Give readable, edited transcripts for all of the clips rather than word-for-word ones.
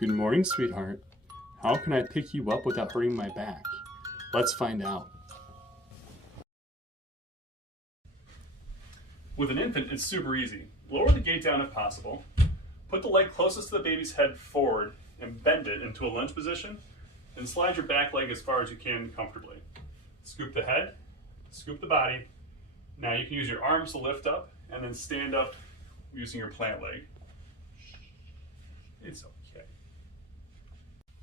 Good morning, sweetheart. How can I pick you up without hurting my back? Let's find out. With an infant, it's super easy. Lower the gait down if possible. Put the leg closest to the baby's head forward and bend it into a lunge position, and slide your back leg as far as you can comfortably. Scoop the head, scoop the body. Now you can use your arms to lift up and then stand up using your plant leg. It's okay.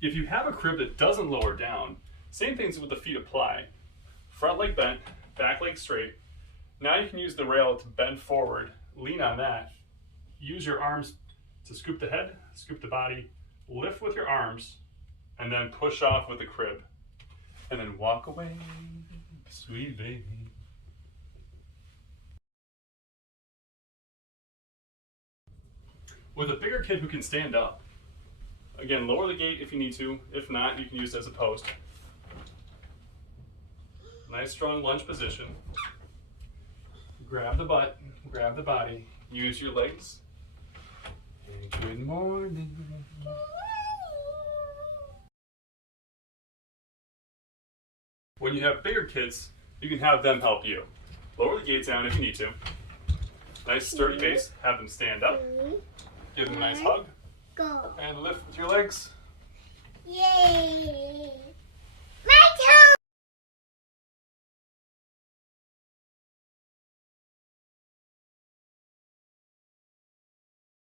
If you have a crib that doesn't lower down, same things with the feet apply. Front leg bent, back leg straight. Now you can use the rail to bend forward, lean on that. Use your arms to scoop the head, scoop the body, lift with your arms, and then push off with the crib. And then walk away, sweet baby. With a bigger kid who can stand up, again, lower the gait if you need to. If not, you can use it as a post. Nice strong lunge position. Grab the butt, grab the body, use your legs. And good morning. When you have bigger kids, you can have them help you. Lower the gait down if you need to. Nice sturdy base, have them stand up. Give them a nice hug. And lift with your legs.